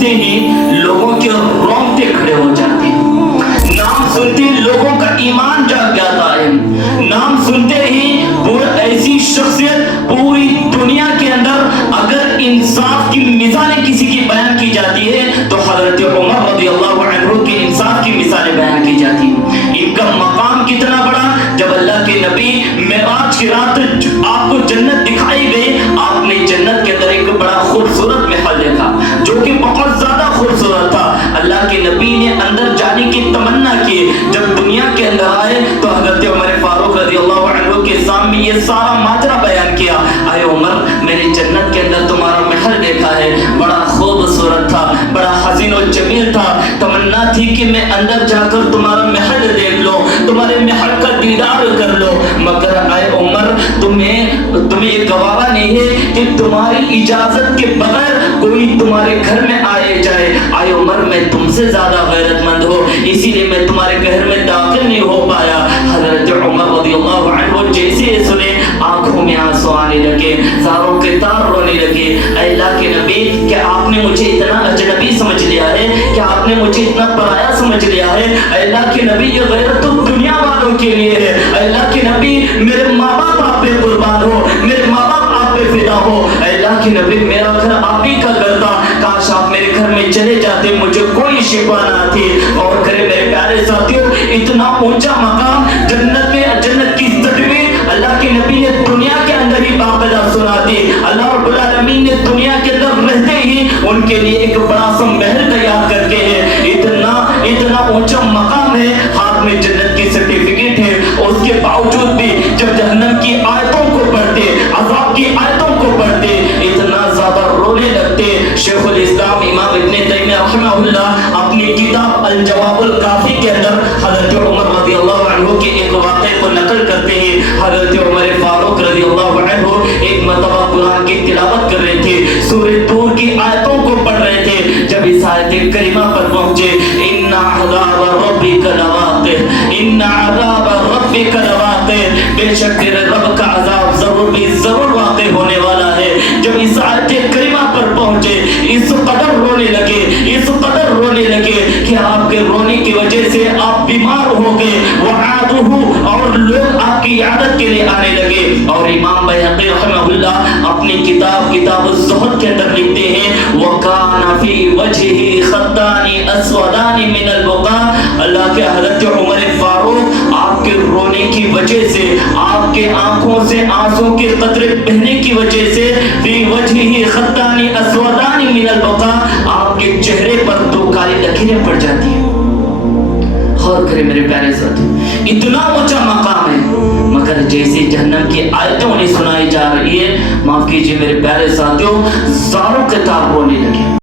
سنتے ہی لوگوں کے رونگٹے کھڑے ہو جاتے ہیں، نام سنتے ہی لوگوں کا ایمان جاگ جاتا ہے، نام سنتے ہی ایسی شخصیت پوری دنیا کے اندر اگر انصاف کی مثالیں کسی کی بیان کی جاتی ہے تو حضرت عمر رضی اللہ عنہ کے انصاف کی مثالیں بیان کی جاتی ہیں۔ ان کا مقام کتنا بڑا، جب اللہ کے نبی معراج کی رات آپ کو جنت دکھائی گئی، آپ نے جنت کے اندر ایک بڑا خوبصورت محل دیکھا جو کہ بہت زیادہ خوبصورت تھا۔ اللہ کے نبی نے اندر جانے کی تمنا کی، جب دنیا کے اندر آئے تو حضرت عمر فاروق رضی اللہ عنہ کے سامنے یہ سارا ماجرا بیان کیا۔ اے عمر، میں نے جنت کے اندر تمہارا محل دیکھا ہے، بڑا خوبصورت تھا، بڑا حسین و جمیل تھا، تمنا تھی کہ میں اندر جا کر تمہارا محل دیکھ لو، تمہارے محل کا دیدار کر لو، مگر اے عمر تمہیں یہ گوارا نہیں ہے کہ تمہاری اجازت کے بغیر کوئی تمہارے گھر میں آئے جائے۔ اے عمر، میں تم سے زیادہ غیرت مند ہوں، اسی لیے میں تمہارے گھر میں داخل نہیں ہو پایا۔ حضرت عمر رضی اللہ عنہ جیسے سنے آنکھوں میں آنسو آنے لگے، زاروں کے تار رونے لگے۔ اے اللہ کے نبی، کیا آپ نے مجھے اتنا اجنبی سمجھ لیا ہے؟ کیا آپ نے مجھے اتنا پرایا سمجھ لیا ہے؟ اے اللہ کے نبی، یہ غیرت تو دنیا والوں کے لیے ہے۔ اے اللہ کے نبی، میرے ماں باپ آپ پہ قربان ہو، میرے ماں باپ آپ پہ فدا ہو۔ اے اللہ کے نبی، میرا گھر آپ ہی کا گھر تھا، کاش آپ میرے گھر میں چلے جاتے، مجھے کوئی شکوہ نہ تھی۔ اور کرے میرے پیارے ساتھیوں، اتنا اونچا مقام جنت میں، جنت کی سرٹیفکیٹ اللہ کے نبی نے دنیا کے اندر ہی باقاعدہ سنا دی۔ اللہ رب العالمین نے دنیا کے اندر رہتے ہی ان کے لیے ایک بڑا سا محل تیار کر کے ہے۔ اتنا اونچا مقام ہے، ہاتھ میں جنت کی سرٹیفکیٹ ہے، اس کے باوجود بھی جب جہنم کی آیتوں کو پڑھتے، عذاب کی آیتوں کو پڑھتے، اتنا زیادہ رونے لگتے۔ شیخ الاسلام امام ابن تیمیہ رحمہ اللہ اپنی کتاب الجواب الکافی کے اندر حضرت عمر رضی اللہ عنہ کے ایک واقعے کو نقل کرتے ہیں۔ حضرت عمر فاروق رضی اللہ عنہ ایک مرتبہ قرآن کی تلاوت کر رہے تھے، سورہ طور کی آیتوں کو پڑھ رہے تھے، جب اس آیت کریمہ پر پہنچے، ان عذاب ربک لواقع، ان عذاب ربک لواقع، بے شک تیرے رب کا عذاب ضرور بھی ضرور واقع ہونے والا ہے۔ جب اس آیت کریمہ پر پہنچے، اس قدر رونے لگے، اس قدر رونے لگے کہ آپ کے رونے کی وجہ سے آپ بیمار ہو گئے، وعادہ، اور لوگ آپ کی عیادت کے لیے آنے لگے۔ اور امام بیہقی رحمہ اللہ اپنی کتاب الزہد کے اندر لکھتے ہیں، وَكَانَ فِي وَجْهِهِ خَطَّانِ أَسْوَدَانِ مِنَ الْبُكَاءِ، اللہ کے حضرت عمر فاروق آپ کے رونے کی وجہ سے، آپ کے آنکھوں سے آنسوں کے قطرے بہنے کی وجہ سے، فِي وَجْهِهِ خَطَّانِ أَسْوَدَانِ مِنَ الْبُكَاءِ، آپ کے چہرے پر دو کالی لکیریں پڑ جاتی ہیں۔ غور کریں میرے پیارے ساتھی، اتنا اونچا مقام ہے، مگر جیسے جہنم کی آیتوں انہیں سنائی جا رہی ہے، معاف کیجئے میرے پیارے ساتھیوں، زاروں کے تار رونے لگے۔